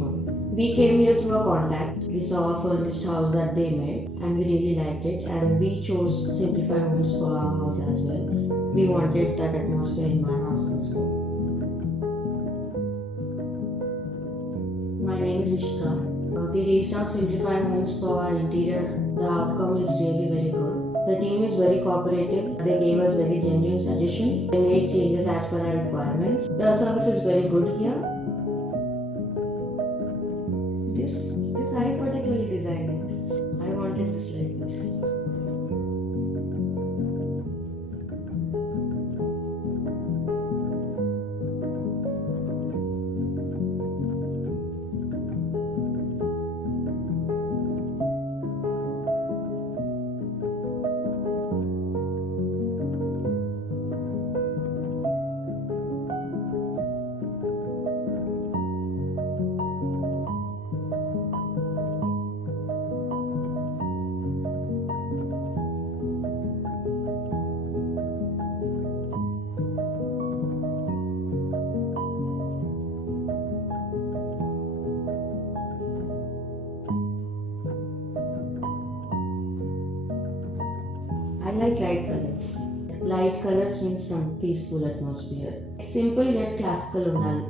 home. We came here through a contact. We saw a furnished house that they made and we really liked it, and we chose Simplify Homes for our house as well. We wanted that atmosphere in my house as well. My name is Ishka. We reached out Simplify Homes for our interior. The outcome is really very good. The team is very cooperative. They gave us very genuine suggestions. They made changes as per our requirements. The service is very good here. This I particularly designed it. I wanted this like this. I like light colors. Light colors means some peaceful atmosphere. Simple yet classical undali.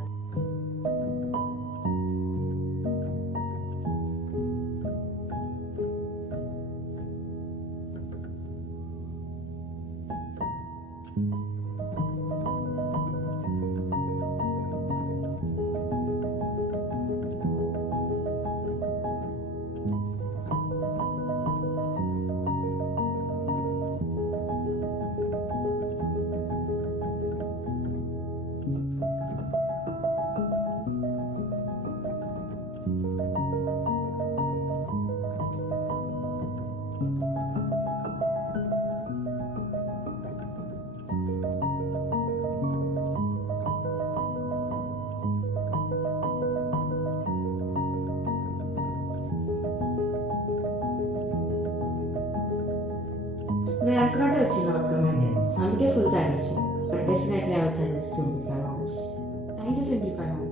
నేను అనుకున్నట్టే వచ్చింది outcome అంటే అందుకే full satisfied. But definitely I would suggest simplify house. Thank you simplify house.